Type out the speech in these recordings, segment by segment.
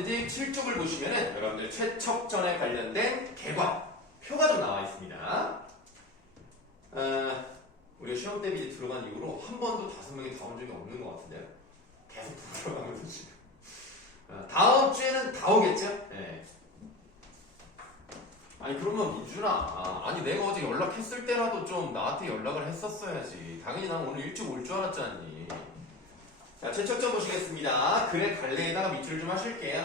문제집 7쪽을 보시면은 여러분들 최척전에 관련된 개관 표가 좀 나와 있습니다. 우리가 시험 대비 이제 들어간 이후로 한 번도 5명이 다 온 적이 없는 것 같은데요. 계속 들어가면서 지금. 다음 주에는 다 오겠죠? 네. 아니 그러면 민준아, 아니 내가 어제 연락했을 때라도 좀 나한테 연락을 했었어야지. 당연히 난 오늘 일찍 올 줄 알았잖니. 자, 최척전 보시겠습니다. 글의 갈래에다가 밑줄을 좀 하실게요.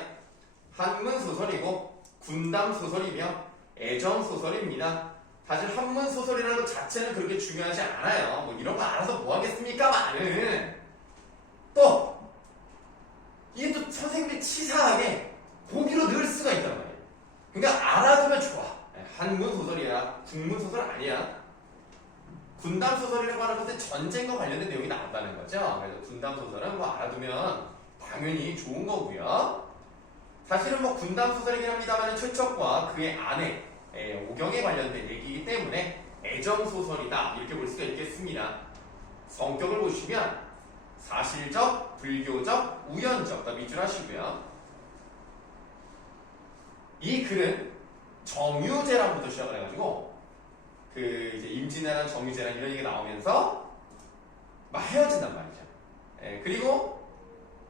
한문 소설이고 군담 소설이며 애정 소설입니다. 사실 한문 소설이라는 것 자체는 그렇게 중요하지 않아요. 뭐 이런 거 알아서 뭐 하겠습니까만은 또 이게 또 선생님들이 치사하게 고기로 넣을 수가 있단 말이에요. 그러니까 알아두면 좋아. 한문 소설이야, 국문 소설 아니야. 군담 소설이라고 하는 것은 전쟁과 관련된 내용이 나온다는 거죠. 그래서 군담 소설은 뭐 알아두면 당연히 좋은 거고요. 사실은 뭐 군담 소설이긴 합니다만 최척과 그의 아내 오경에 관련된 얘기이기 때문에 애정 소설이다 이렇게 볼 수가 있겠습니다. 성격을 보시면 사실적, 불교적, 우연적 다 밑줄 하시고요. 이 글은 정유재랑부터 시작을 해가지고 그 이제 임진왜란, 정유재란 이런 얘기가 나오면서 막 헤어진단 말이죠. 그리고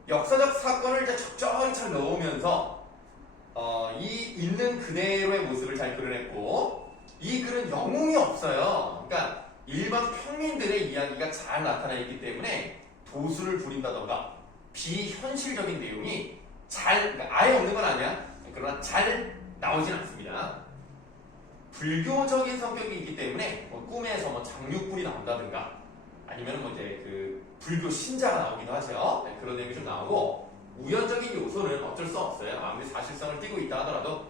역사적 사건을 이제 적절히 잘 넣으면서 이 있는 그대로의 모습을 잘 그려냈고 이 글은 영웅이 없어요. 그러니까 일반 평민들의 이야기가 잘 나타나 있기 때문에 도수를 부린다던가 비현실적인 내용이 그러니까 아예 없는 건 아니야. 그러나 잘 나오진 않습니다. 불교적인 성격이 있기 때문에 뭐 꿈에서 뭐 장육불이 나온다든가 아니면 뭐 이제 그 불교 신자가 나오기도 하죠. 그런 내용이 좀 나오고 우연적인 요소는 어쩔 수 없어요. 아무리 사실성을 띠고 있다 하더라도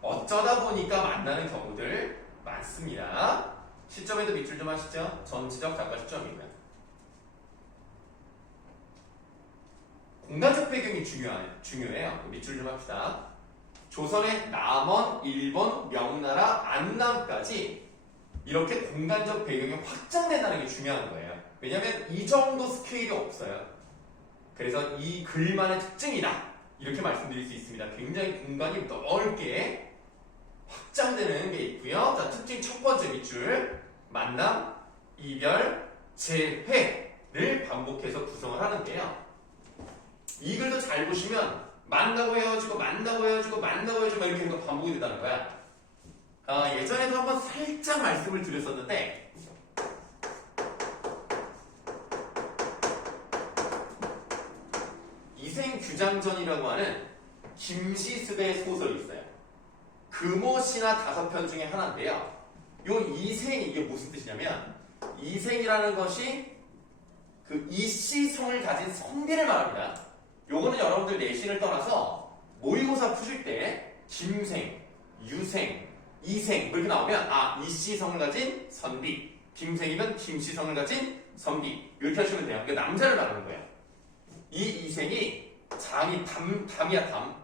어쩌다 보니까 만나는 경우들 많습니다. 시점에도 밑줄 좀 하시죠. 전치적 작가 시점이고요. 공간적 배경이 중요해요. 밑줄 좀 합시다. 조선의 남원, 일본, 명나라, 안남까지 이렇게 공간적 배경이 확장된다는 게 중요한 거예요. 왜냐하면 이 정도 스케일이 없어요. 그래서 이 글만의 특징이다 이렇게 말씀드릴 수 있습니다. 굉장히 공간이 넓게 확장되는 게 있고요. 자, 특징 첫 번째 밑줄 만남, 이별, 재회를 반복해서 구성을 하는데요. 이 글도 잘 보시면 만나고 헤어지고 만나고 헤어지고 만나고 헤어지고 이렇게 계속 반복이 된다는 거야. 예전에도 한번 살짝 말씀을 드렸었는데 이생규장전이라고 하는 김시습의 소설이 있어요. 금오신화 5편 중에 하나인데요. 요 이생이 이게 무슨 뜻이냐면 이생이라는 것이 그 이씨성을 가진 성비를 말합니다. 요거는 여러분들 내신을 떠나서 모의고사 푸실 때 김생, 유생, 이생 이렇게 나오면 이씨성을 가진 선비, 김생이면 김씨성을 가진 선비 이렇게 하시면 돼요. 그러니까 남자를 말하는 거예요. 이 이생이 장이 담이야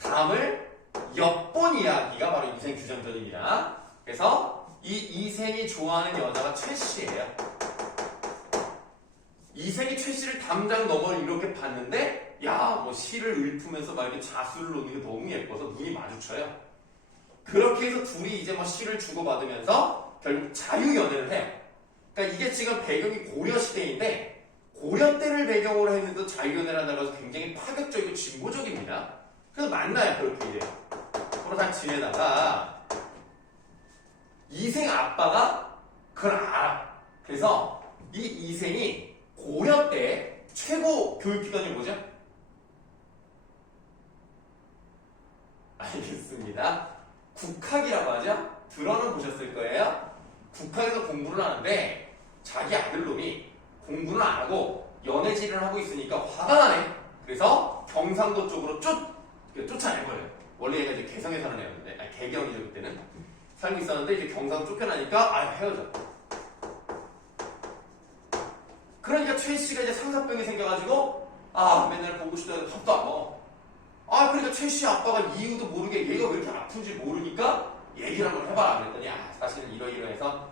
담을 엿본 이야기가 바로 이생규장전입니다. 그래서 이 이생이 좋아하는 여자가 최씨예요. 이생이 최씨를 담장 너머를 이렇게 봤는데 뭐 시를 읊으면서 막 이렇게 자수를 놓는 게 너무 예뻐서 눈이 마주쳐요. 그렇게 해서 둘이 이제 뭐 시를 주고받으면서 결국 자유연애를 해요. 그러니까 이게 지금 배경이 고려시대인데 고려 때를 배경으로 했는데도 자유연애를 한다고 해서 굉장히 파격적이고 진보적입니다. 그래서 만나요. 그렇게 이제 서로 다 지내다가 이생 아빠가 그걸 알아. 그래서 이 이생이 고려 때 최고 교육기관이 뭐죠? 알겠습니다. 국학이라고 하죠? 들어는 보셨을 거예요. 국학에서 공부를 하는데 자기 아들놈이 공부는 안 하고 연애질을 하고 있으니까 화가 나네. 그래서 경상도 쪽으로 쫓아내버려요. 원래 얘가 이제 개성에 사는 애였는데 개경이죠 그때는. 살고 있었는데 이제 경상도 쫓겨나니까 헤어져. 그러니까 최씨가 이제 상사병이 생겨가지고 맨날 보고 싶다는데 밥도 안 먹어. 그러니까 최씨 아빠가 이유도 모르게 얘가 왜 이렇게 아픈지 모르니까 얘기를 한번 해봐. 그랬더니 사실은 이러이러해서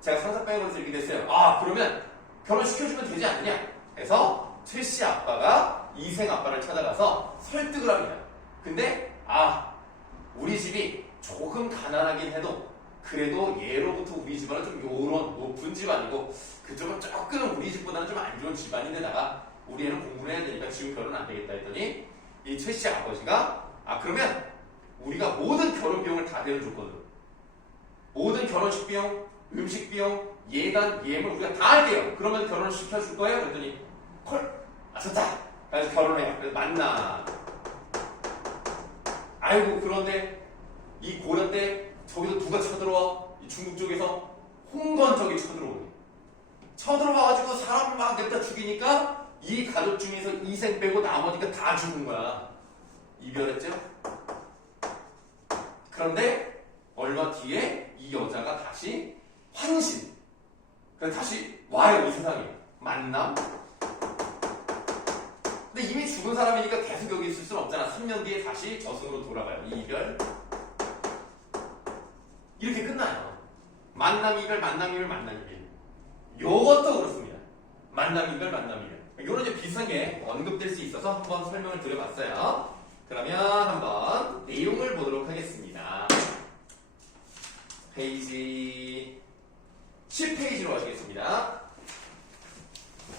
제가 상사병에 걸려서 이렇게 됐어요. 그러면 결혼시켜주면 되지 않느냐. 해서 최씨 아빠가 이생 아빠를 찾아가서 설득을 합니다. 근데 우리 집이 조금 가난하긴 해도 그래도 예로부터 우리 집안은 좀 요런 높은 집안이고 그쪽은 조금 우리 집보다는 좀 안 좋은 집안인데다가 우리 애는 공부를 해야 되니까 지금 결혼 안 되겠다 했더니 이 최 씨 아버지가 그러면 우리가 모든 결혼 비용을 다 대려줬거든. 모든 결혼식 비용, 음식 비용, 예단, 예물 우리가 다 할게요. 그러면 결혼을 시켜줄 거예요? 그랬더니 헐, 좋다. 그래서 결혼해. 그래서 만나. 아이고 그런데 이 고려 때 저기서 누가 쳐들어와? 이 중국 쪽에서 홍건적이 쳐들어오네. 쳐들어와가지고 사람 막 냅다 죽이니까 이 가족 중에서 이생 빼고 나머지가 다 죽은 거야. 이별했죠? 그런데 얼마 뒤에 이 여자가 다시 환신. 그래서 다시 와요, 이 세상에. 만남. 근데 이미 죽은 사람이니까 계속 여기 있을 수는 없잖아. 3년 뒤에 다시 저승으로 돌아가요. 이 이별. 이렇게 끝나요. 만남, 이별, 만남, 이별, 만남, 이별. 요것도 그렇습니다. 만남, 이별, 만남, 이별. 요런 이제 비슷한 게 언급될 수 있어서 한번 설명을 드려봤어요. 그러면 한번 내용을 보도록 하겠습니다. 페이지 10페이지로 가시겠습니다.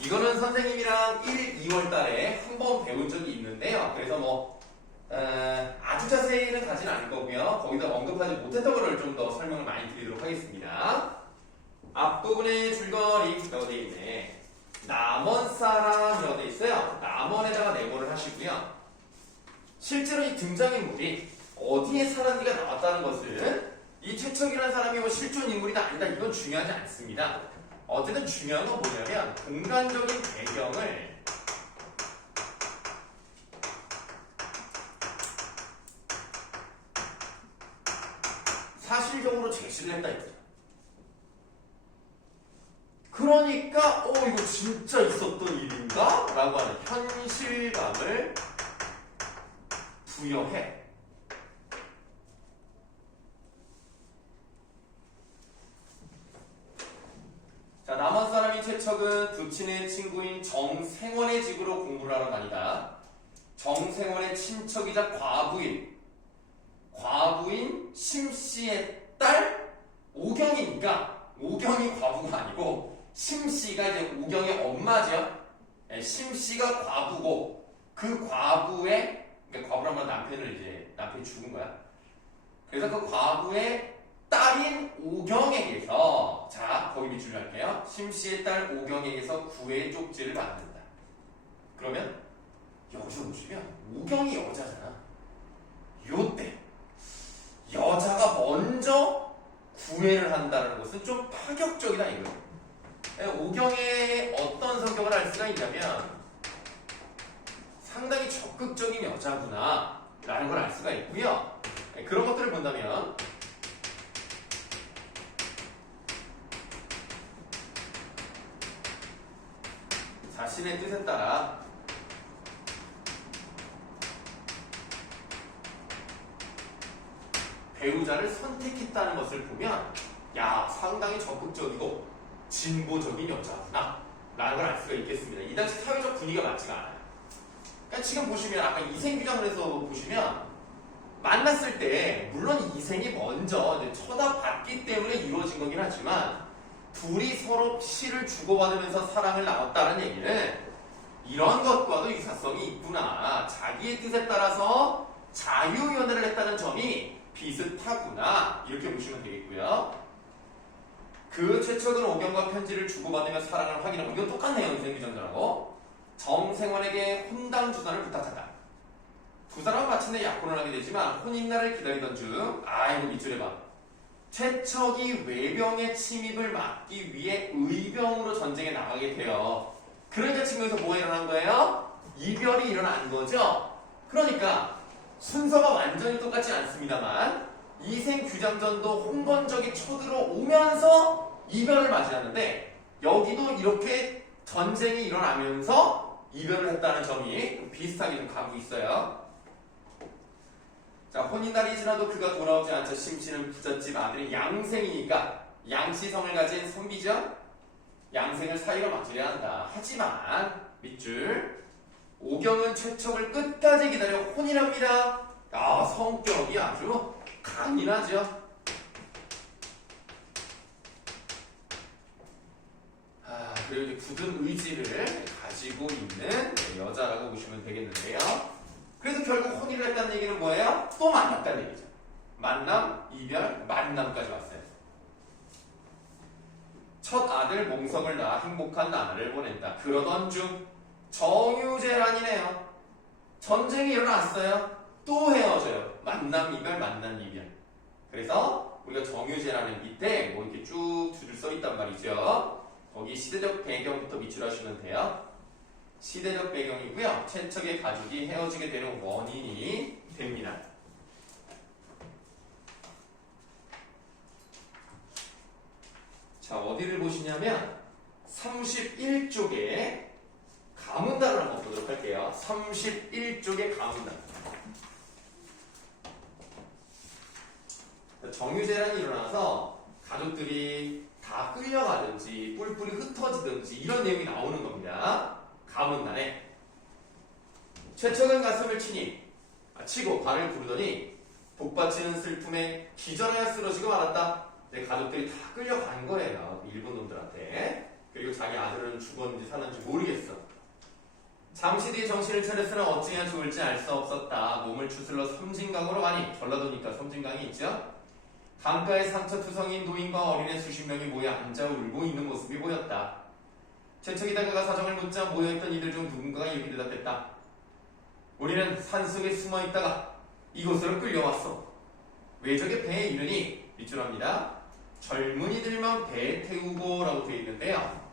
이거는 선생님이랑 1, 2월 달에 한번 배운 적이 있는데요. 그래서 아주 자세히는 가진 않을 거고요. 거기다 언급하지 못했던 거를 좀 더 설명을 많이 드리도록 하겠습니다. 앞부분에 줄거리가 되어 있네. 남원 사람이라고 되어 있어요. 남원에다가 네모를 하시고요. 실제로 이 등장인물이 어디에 살았는지가 나왔다는 것은 이 최척이라는 사람이 뭐 실존 인물이다 아니다 이건 중요하지 않습니다. 어쨌든 중요한 건 뭐냐면 공간적인 배경을 사실적으로 제시를 했다 이거죠. 그러니까 이거 진짜 있었던 일인가? 라고 하는 현실감을 부여해. 자, 남원 사람인 최척은 부친의 친구인 정생원의 집으로 공부를 하러 다니다 정생원의 친척이자 과부인 심씨의 딸 오경이니까 오경이 과부가 아니고 심씨가 이제 오경의 엄마죠. 심씨가 과부고 그 과부의 그러니까 과부란 말 남편이 죽은 거야. 그래서 그 과부의 딸인 오경에게서 자 거기 밑줄을 할게요. 심씨의 딸 오경에게서 구애 쪽지를 받는다. 그러면 여기서 보시면 오경이 여자잖아. 요때 여자가 먼저 구애를 한다는 것은 좀 파격적이다 이거예요. 오경의 어떤 성격을 알 수가 있냐면 상당히 적극적인 여자구나 라는 걸 알 수가 있고요. 그런 것들을 본다면 자신의 뜻에 따라 배우자를 선택했다는 것을 보면 야 상당히 적극적이고 진보적인 여자구나 라는 걸 알 수가 있겠습니다. 이 당시 사회적 분위기가 맞지가 않아요. 그러니까 지금 보시면 아까 이생규장에서 보시면 만났을 때 물론 이생이 먼저 이제 쳐다봤기 때문에 이루어진 거긴 하지만 둘이 서로 피를 주고받으면서 사랑을 나눴다는 얘기는 이런 것과도 유사성이 있구나. 자기의 뜻에 따라서 자유연애를 했다는 점이 비슷하구나. 이렇게 보시면 되겠고요. 그 최척은 오경과 편지를 주고받으며 사랑을 확인하고 이건 똑같네요. 이생규장들하고 정생원에게 혼당 주선을 부탁한다. 두 사람은 마침내 약혼을 하게 되지만 혼인날을 기다리던 중 이거 밑줄에 봐. 최척이 외병의 침입을 막기 위해 의병으로 전쟁에 나가게 돼요. 그러니까 지금 여기서 뭐가 일어난 거예요? 이별이 일어난 거죠. 그러니까 순서가 완전히 똑같지 않습니다만 이생규장전도 홍건적이 쳐들어오면서 이별을 맞이하는데 여기도 이렇게 전쟁이 일어나면서 이별을 했다는 점이 비슷하게 좀 가고 있어요. 자, 혼인날이 지나도 그가 돌아오지 않자 심씨는 부잣집 아들인 양생이니까 양씨성을 가진 선비죠. 양생을 사이로 맞으려 한다. 하지만 밑줄 오경은 최척을 끝까지 기다려 혼인합니다. 성격이 아주 강인하죠. 그리고 이제 굳은 의지를 가지고 있는 여자라고 보시면 되겠는데요. 그래서 결국 혼인을 했다는 얘기는 뭐예요? 또 만났다는 얘기죠. 만남, 이별, 만남까지 왔어요. 첫 아들 몽석을 낳아 행복한 나날을 보낸다. 그러던 중 정유재란이네요. 전쟁이 일어났어요. 또 헤어져요. 만남, 이별, 만남, 이별. 그래서 우리가 정유재란의 밑에 뭐 이렇게 쭉 두 줄 써 있단 말이죠. 거기 시대적 배경부터 미출하시면 돼요. 시대적 배경이고요. 친척의 가족이 헤어지게 되는 원인이 됩니다. 자, 어디를 보시냐면 31쪽에 가문단을 한번 보도록 할게요. 31쪽에 가문단. 정유재란이 일어나서 가족들이 다 끌려가든지 뿔뿔이 흩어지든지 이런 내용이 나오는 겁니다. 가문단에 최척은 가슴을 치고 발을 부르더니 복받치는 슬픔에 기절하여 쓰러지고 말았다. 가족들이 다 끌려간 거예요. 일본 놈들한테. 그리고 자기 아들은 죽었는지 사는지 모르겠어. 잠시 뒤에 정신을 차렸으나 어찌해야 좋을지 알 수 없었다. 몸을 추슬러 섬진강으로 가니 전라도니까 섬진강이 있죠. 강가에 상처투성인 노인과 어린애 수십 명이 모여 앉아 울고 있는 모습이 보였다. 최척이 다가가 사정을 묻자 모여있던 이들 중 누군가가 이렇게 대답했다. 우리는 산속에 숨어있다가 이곳으로 끌려왔어. 외적의 배에 이르니 밑줄합니다. 젊은이들만 배에 태우고 라고 되어 있는데요.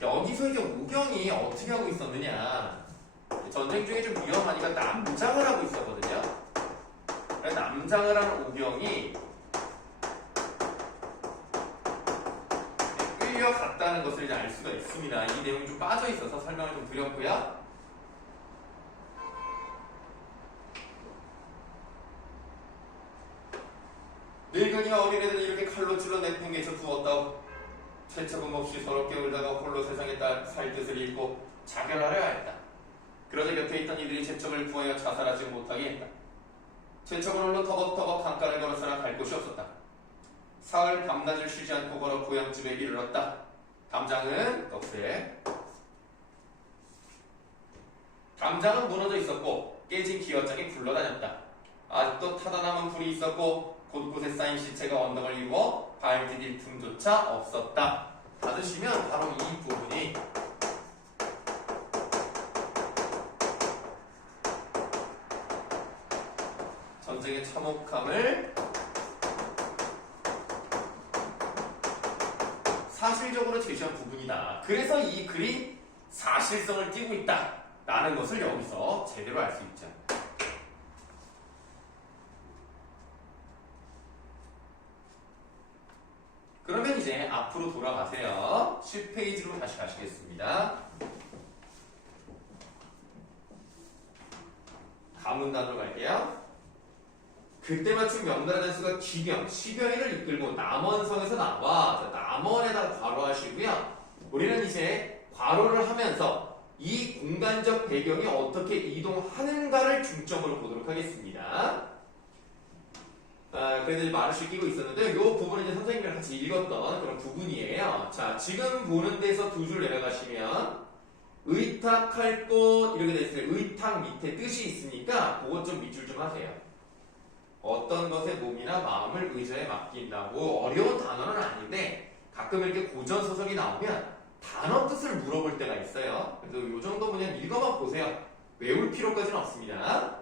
여기서 이제 오경이 어떻게 하고 있었느냐. 전쟁 중에 좀 위험하니까 남장을 하고 있었거든요. 남장을 하는 오경이 끌려갔다는 것을 이제 알 수가 있습니다. 이 내용이 좀 빠져 있어서 설명을 좀 드렸고요. 늙은이와 어린애들은 이렇게 칼로 찔러 내팽개쳐 두었다고. 최척음 없이 서럽게 울다가 홀로 세상에 살 뜻을 잃고 자결하려 하였다. 그러자 곁에 있던 이들이 최척을 구하여 자살하지 못하게 했다. 최척은 홀로 터벅터벅 강가를 걸었으나 갈 곳이 없었다. 사흘 밤낮을 쉬지 않고 걸어 고향집에 이르렀다. 담장은 떡새. 담장은 무너져 있었고 깨진 기와장이 굴러다녔다. 아직도 타다 남은 불이 있었고 곳곳에 쌓인 시체가 언덕을 이루어 발 디딜 틈조차 없었다. 받으시면 바로 이 부분이 전쟁의 참혹함을 사실적으로 제시한 부분이다. 그래서 이 글이 사실성을 띠고 있다 라는 것을 여기서 제대로 알 수 있죠. 그러면 이제 앞으로 돌아가세요. 10페이지로 다시 가시겠습니다. 가문단으로 갈게요. 그때 마침 명나라 장수가 기병, 10여인을 이끌고 남원성에서 나와. 남원에다가 괄호하시고요. 우리는 이제 괄호를 하면서 이 공간적 배경이 어떻게 이동하는가를 중점으로 보도록 하겠습니다. 그래서 마르시 끼고 있었는데 이 부분은 이제 선생님이랑 같이 읽었던 그런 부분이에요. 자, 지금 보는 데서 두 줄 내려가시면 의탁할 곳 이렇게 되어 있어요. 의탁 밑에 뜻이 있으니까 그것 좀 밑줄 좀 하세요. 어떤 것에 몸이나 마음을 의자에 맡긴다고 어려운 단어는 아닌데 가끔 이렇게 고전소설이 나오면 단어 뜻을 물어볼 때가 있어요. 그래서 이 정도 그냥 읽어만 보세요. 외울 필요까지는 없습니다.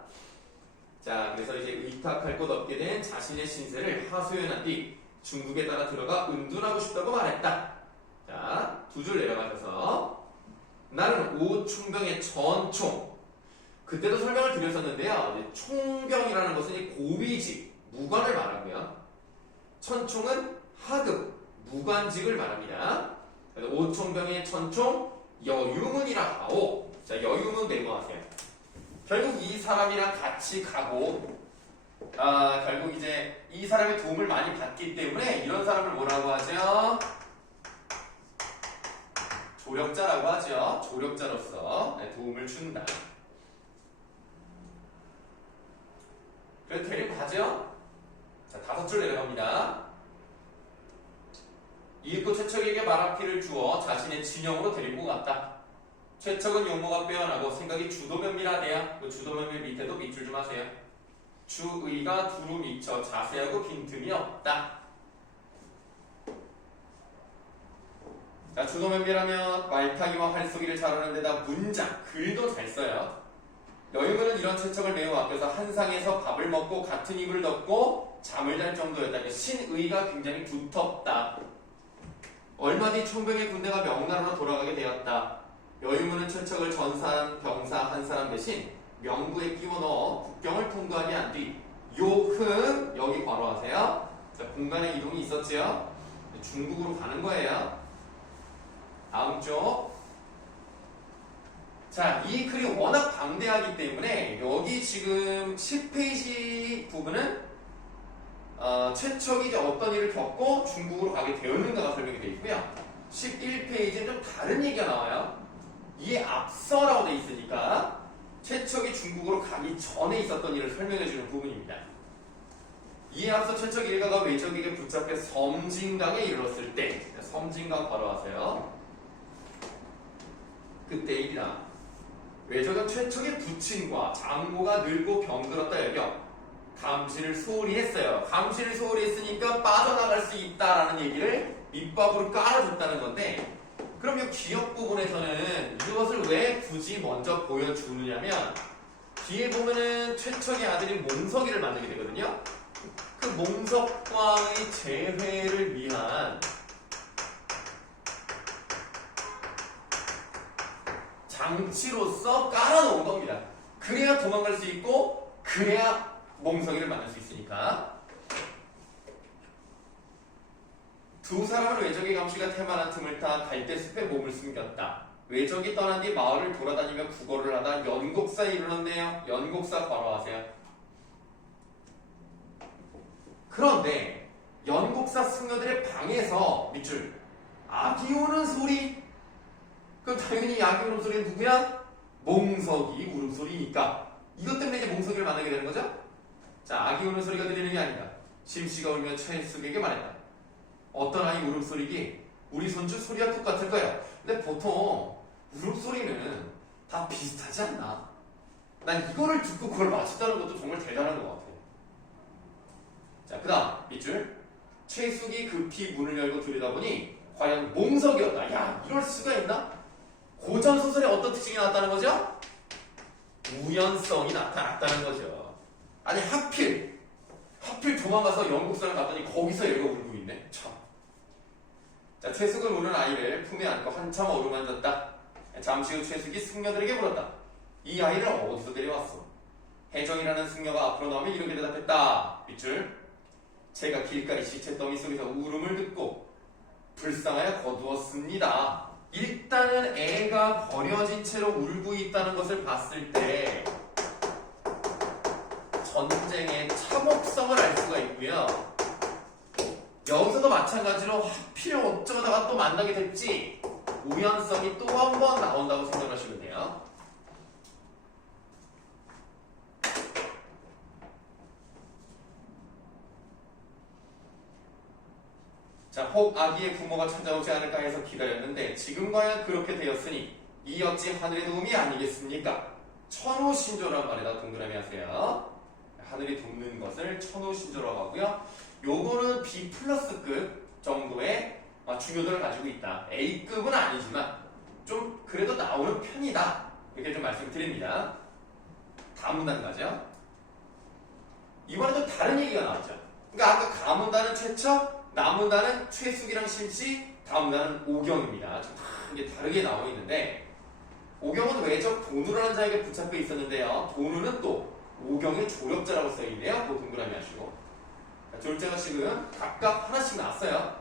자, 그래서 이제 의탁할 곳 없게 된 자신의 신세를 하소연한 뒤 중국에 따라 들어가 은둔하고 싶다고 말했다. 자, 두 줄 내려가셔서 나는 오충병의 전총. 그때도 설명을 드렸었는데요. 총병이라는 것은 고위직, 무관을 말하고요. 천총은 하급, 무관직을 말합니다. 그래서 오총병의 천총 여유문이라 하오. 자, 여유문 메모하세요. 결국 이 사람이랑 같이 가고, 결국 이제 이 사람의 도움을 많이 받기 때문에 이런 사람을 뭐라고 하죠? 조력자라고 하죠. 조력자로서 도움을 준다. 그래서 하죠? 자, 5줄 내려갑니다. 이윽고 최척에게 말앞길을 주어 자신의 진영으로 데리고 갔다. 최척은 용모가 빼어나고 생각이 주도면밀하대야. 그 주도면밀 밑에도 밑줄 좀 하세요. 주의가 두루 미쳐 자세하고 빈틈이 없다. 자, 주도면밀하면 말타기와 활쏘기를 잘하는 데다 문장, 글도 잘 써요. 여유문은 이런 최척을 매우 아껴서 한상에서 밥을 먹고 같은 이불을 덮고 잠을 잘 정도였다며 신의가 굉장히 두텁다. 얼마 뒤 총병의 군대가 명나라로 돌아가게 되었다. 여유문은 최척을 전사한 병사 한 사람 대신 명부에 끼워 넣어 국경을 통과하게 한 뒤 요흠 여기 바로하세요. 자, 공간의 이동이 있었지요. 중국으로 가는 거예요. 다음 쪽. 자, 이 글이 워낙 방대하기 때문에 여기 지금 10페이지 부분은 최척이 이제 어떤 일을 겪고 중국으로 가게 되었는가가 설명이 되어 있고요. 11페이지는 좀 다른 얘기가 나와요. 이에 앞서라고 되어 있으니까 최척이 중국으로 가기 전에 있었던 일을 설명해주는 부분입니다. 이에 앞서 최척 일가가 외적에게 붙잡혀 섬진강에 이르렀을 때, 섬진강 바로 하세요. 그때 일이다. 외적은 최척의 부친과 장모가 늙고 병들었다 여겨 감시를 소홀히 했어요. 감시를 소홀히 했으니까 빠져나갈 수 있다라는 얘기를 밑밥으로 깔아줬다는 건데, 그럼 이 기억 부분에서는 이것을 왜 굳이 먼저 보여주느냐면, 뒤에 보면은 최척의 아들인 몽석이를 만나게 되거든요. 그 몽석과의 재회를 위한 장치로서 깔아놓은 겁니다. 그래야 도망갈 수 있고, 그래야 몽석이를 만날 수 있으니까. 두 사람은 외적의 감시가 태만한 틈을 타 갈대숲에 몸을 숨겼다. 외적이 떠난 뒤 마을을 돌아다니며 구걸을 하다 연곡사에 이르렀네요. 연곡사 바로 하세요. 그런데 연곡사 승려들의 방에서 밑줄 아기 우는 소리. 그럼 당연히 아기 우는 소리는 누구야? 몽석이 울음소리니까. 이것 때문에 이제 몽석이를 만나게 되는 거죠. 자, 아기 우는 소리가 들리는 게 아니다. 심씨가 울며 최숙에게 말했다. 어떤 아이 울음소리기? 우리 손주 소리와 똑같을 거야. 근데 보통 울음소리는 다 비슷하지 않나? 난 이거를 듣고 그걸 맞췄다는 것도 정말 대단한 것 같아. 자, 그 다음 밑줄. 최숙이 급히 문을 열고 들여다보니 과연 몽석이었다. 야, 이럴 수가 있나? 고전 소설에 어떤 특징이 나왔다는 거죠? 우연성이 나타났다는 거죠. 아니 하필 도망가서 영국사를 갔더니 거기서 얘가 울고 있네. 참. 자, 최숙은 우는 아이를 품에 안고 한참 어루만졌다. 잠시 후 최숙이 승려들에게 물었다. 이 아이를 어디서 데려왔어? 혜정이라는 승려가 앞으로 나오며 이렇게 대답했다. 밑줄. 제가 길가리 시체더미 속에서 울음을 듣고 불쌍하여 거두었습니다. 일단은 애가 버려진 채로 울고 있다는 것을 봤을 때 전쟁의 참혹성을 알 수가 있고요. 여기서도 마찬가지로 하필 어쩌다가 또 만나게 됐지, 우연성이 또 한 번 나온다고 생각하시면 돼요. 자, 혹 아기의 부모가 찾아오지 않을까 해서 기다렸는데 지금 과연 그렇게 되었으니 이 어찌 하늘의 도움이 아니겠습니까? 천우신조란 말에다 동그라미 하세요. 하늘이 돕는 것을 천우신조라고 하고요. 요거는 B+급 정도의 중요도를 가지고 있다. A급은 아니지만 좀 그래도 나오는 편이다. 이렇게 좀 말씀을 드립니다. 가문단 가죠. 이번에도 다른 얘기가 나왔죠. 그러니까 아까 가문단은 최척, 나문단은 최숙이랑 심씨, 다문단은 오경입니다. 좀 이게 다르게 나와 있는데, 오경은 외적 도누라는 자에게 붙잡혀 있었는데요. 도누는 또 오경의 조력자라고 써있네요. 그 동그라미 하시고. 졸자가 지금 각각 하나씩 나왔어요.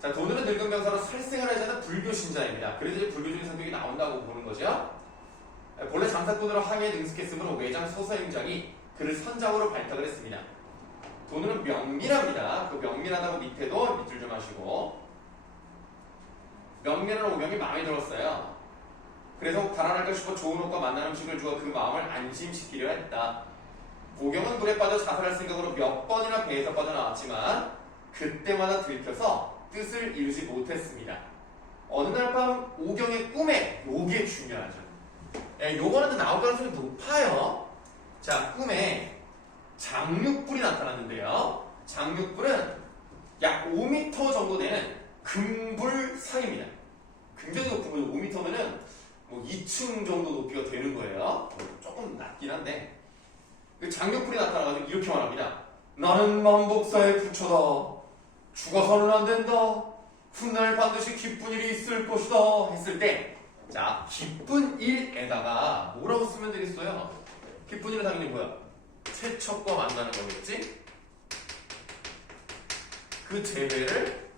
자, 도누는 늙은 병사로 살생을 하지 않는 불교 신자입니다. 그래서 이제 불교적인 성격이 나온다고 보는 거죠. 본래 장사꾼으로 항해에 능숙했으므로 외장 소서임장이 그를 선장으로 발탁을 했습니다. 도누는 명민합니다. 그 명민하다고 밑에도 밑줄 좀 하시고, 명민한 오경이 마음에 들었어요. 그래서 달아날까 싶어 좋은 옷과 맛난 음식을 주어 그 마음을 안심시키려 했다. 오경은 물에 빠져 자살할 생각으로 몇 번이나 배에서 빠져나왔지만 그때마다 들켜서 뜻을 이루지 못했습니다. 어느 날 밤 오경의 꿈에, 요게 중요하죠. 요거는 나올 가능성이 높아요. 자, 꿈에 장육불이 나타났는데요. 장육불은 약 5m 정도 되는 금불상입니다. 굉장히 높은 거죠. 5m면은 뭐 2층 정도 높이가 되는 거예요. 조금 낮긴 한데. 그 장육불이 나타나가지고 이렇게 말합니다. 나는 만복사의 부처다. 죽어서는 안 된다. 훗날 반드시 기쁜 일이 있을 것이다. 했을 때, 자, 기쁜 일에다가 뭐라고 쓰면 되겠어요? 기쁜 일은 당연히 뭐야? 세척과 만나는 거겠지? 그 재회를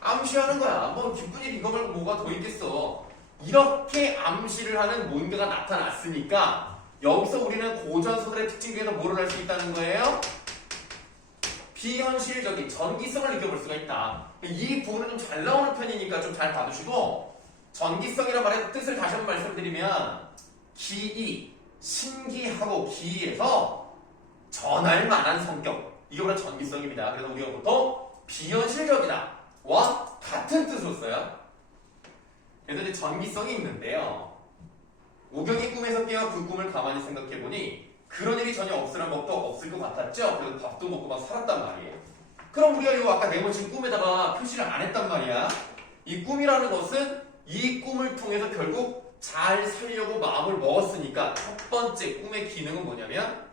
암시하는 거야. 뭐 기쁜 일 이거 말고 뭐가 더 있겠어. 이렇게 암시를 하는 뭔가가 나타났으니까 여기서 우리는 고전서들의 특징 중에서 뭐를 할 수 있다는 거예요? 비현실적인 전기성을 느껴볼 수가 있다. 이 부분은 좀 잘 나오는 편이니까 좀 잘 봐두시고, 전기성이란 말의 뜻을 다시 한번 말씀드리면 기이, 신기하고 기이해서 전할 만한 성격, 이게 바로 전기성입니다. 그래서 우리가 보통 비현실적이다 와 같은 뜻으로 써요. 그래서 이제 전기성이 있는데요. 오경이 꿈에서 깨어 그 꿈을 가만히 생각해보니 그런 일이 전혀 없으란 법도 없을 것 같았죠. 그래서 밥도 먹고 막 살았단 말이에요. 그럼 우리가 이거 아까 네모친 꿈에다가 표시를 안 했단 말이야. 이 꿈이라는 것은 이 꿈을 통해서 결국 잘 살려고 마음을 먹었으니까 첫 번째 꿈의 기능은 뭐냐면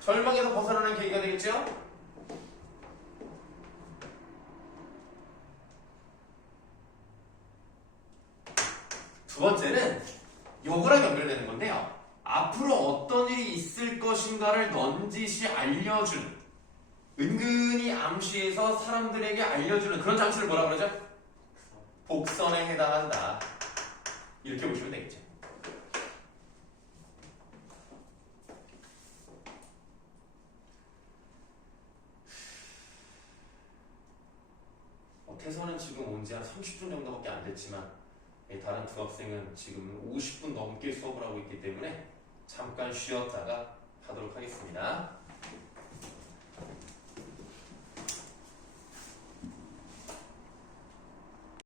절망에서 벗어나는 계기가 되겠죠? 두 번째는 요거랑 연결되는 건데요. 앞으로 어떤 일이 있을 것인가를 넌지시 알려주는, 은근히 암시해서 사람들에게 알려주는 그런 장치를 뭐라 그러죠? 복선에 해당한다. 이렇게 보시면 되겠죠. 태서는 지금 온 지 한 30분 정도밖에 안 됐지만 다른 두 학생은 지금 50분 넘게 수업을 하고 있기 때문에 잠깐 쉬었다가 하도록 하겠습니다.